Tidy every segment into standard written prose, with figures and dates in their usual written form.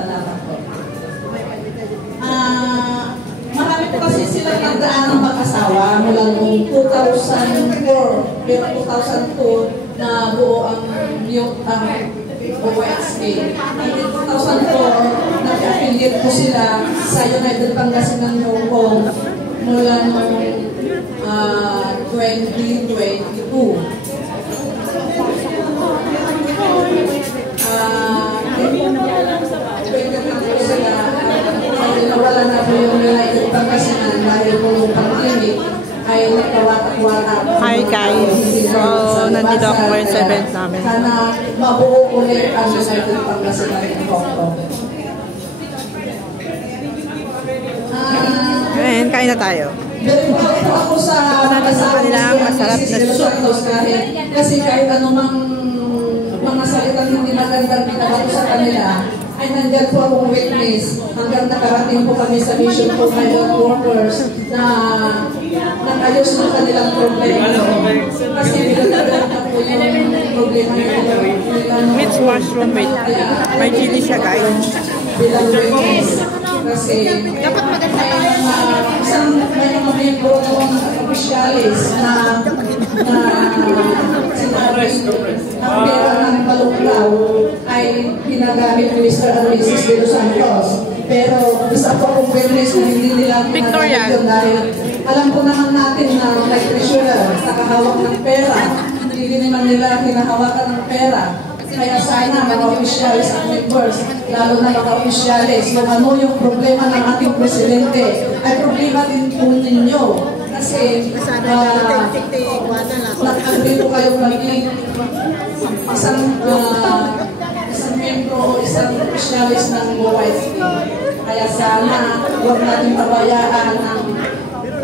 Salamat po. Marami po kasi sila nagdaan ng mag-asawa mula noong 2004, pero 2002 na buo ang OSK. Hanggang 2004, nag-affiliate po sila sa United Pangasinan Hong Kong mula noong 2022. Nawala na po yung United Pangasinan dahil po yung pandemic ay nagkawatak-watak. Hi guys! So, nandito ako ngayon sa event namin. Sana mabuo ulit ang United Pangasinan ng Hong Kong. Ngayon, kain na tayo. Ito ako sa kanilang masarap na soup. Kasi kahit anumang mga salitang hindi magandang binabato sa kanila, ay nandiyan po akong witness hanggang nakarating po kami sa mission po kayo workers na nag-ayos ng kanilang problema. Kasi binagdagan na po yung problema nila. With mushroom with may chili siya guys. Bilang witness. Kasi dapat maganda isang may mga membro ng officialis na sinabi ang pera ng Balunglaw ay ginagamit ni Mr. Aloysius de los Santos. Pero isa po akong witness na hindi nila ginagamit yun dahil alam po naman natin na may treasurer, nakahawak ng pera. Hindi naman nila hinahawakan ng pera. Kaya sana mga officials at members, lalo na mga officials, kung ano yung problema ng ating presidente, ay problema din po ninyo. Kasi nag-agree po kayong maging isang membro o isang officials ng OIC. Kaya sana huwag natin pabayaan ang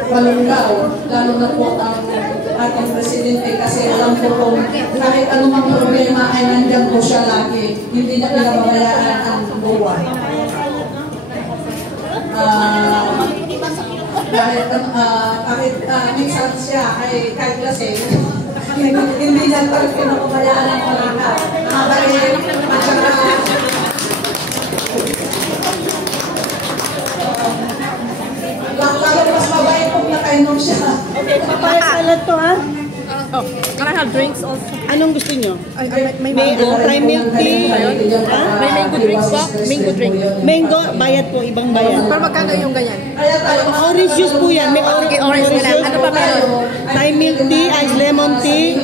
Balunglaw, lalo na po ang ating presidente, kasi alam ko kung kahit anumang problema ay nandiyan po siya lagi, hindi niya pinababayaan ang buwan. Kahit minsan siya ay kahit lasing, hindi niya pa rin pinababayaan ang malakas. Dahil lalo mas mabait kung nakainom siya. Papaya salad to ha? Oh, can I have drinks also? Anong gusto nyo? May mango, try milk tea. May mango drinks po? Mango drink. Mango, bayad po, ibang bayad. Pero magkano yung ganyan? Orange juice po yan. May orange juice. Ano pa meron? Thai milk tea, ice lemon tea,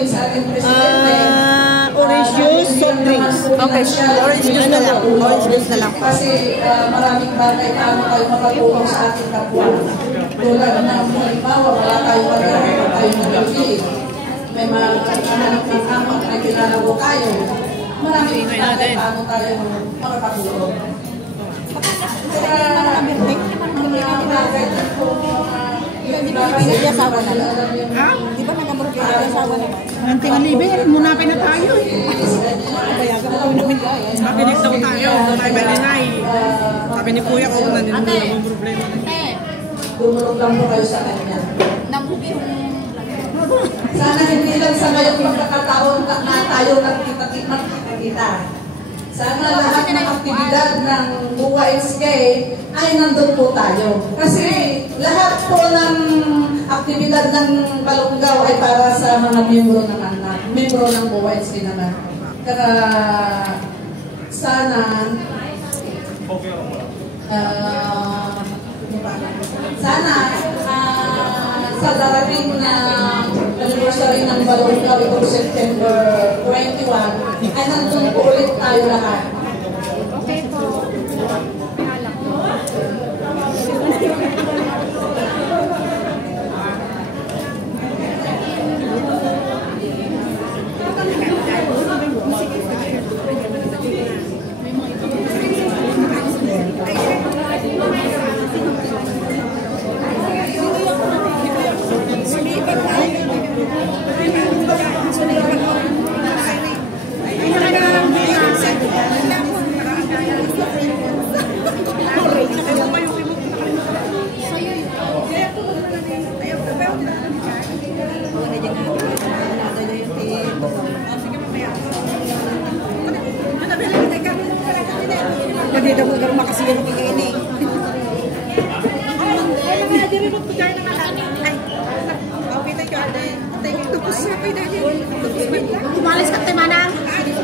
orange juice, soft drinks. Okay, orange juice na lang. Orange juice na lang. Kasi maraming bagay paano tayo makatulong sa ating kapwa. Tulad na halimbawa, wala tayo pagkakas, wala tayo nag-ibig. May magkahanap ng amat na kinalago tayo. Maraming bagay paano tayo makatulong. Kaya mga bagay po, di ba nag-asawa na lang? Di ba nag-asawa na lang? Nanting alibin, munapin na tayo eh. Makinig daw tayo, tayo malinay. Sabi ni Kuya ko, nandito ang problema. Dumulog lang po kayo sa kanya. Sana hindi lang sa ngayong pagkakataon na tayo nagkita-kita. Sana lahat ng aktibidad ng UISK ay nandun po tayo. Kasi lahat po ng aktibidad ng Balunglaw ay para sa mga membro ng UISK naman. Kaya sana sa darating na anniversary ng Balunglaw itong September 21 ay nandun po ulit tayo lahat. Okay po. di na mo garo makasiyo ng ini. Ay, mga dirinot ko dahil nakakanin. Ay, okay, thank you, Ate. Thank you. Tapos siya, pwede din. Tumalis ka, Timana. Ay,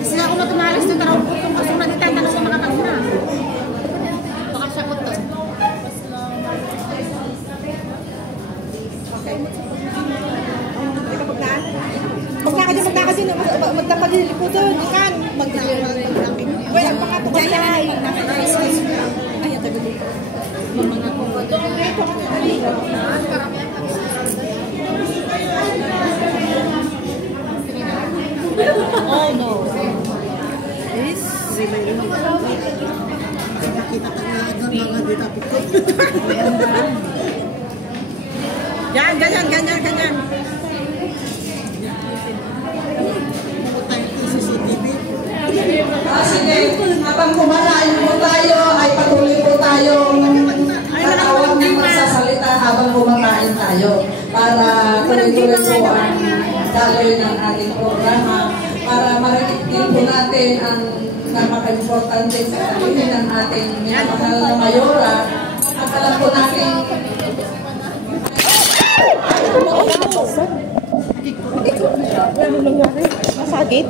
kasi ako na tumalis doon, taraw ko kung gusto na nitatanong sa mga kanina. Baka siya ko to. Okay. Magkakadin, magkakadin po doon. Ikan, magkakadin. Uy, ang pakatugay. Ayan, tabi dito. Oh no. This kita tengah mga dito po. Yan, ganyan. Sige, habang kumakain po tayo, ay patuloy po tayong tatawag ng magsasalita habang kumakain tayo para tuloy-tuloy po ang daloy ng ating programa para marinig din po natin ang napaka-importante sa kalihin ng ating minamahal na mayora at alam po natin Ano nangyari? Masakit?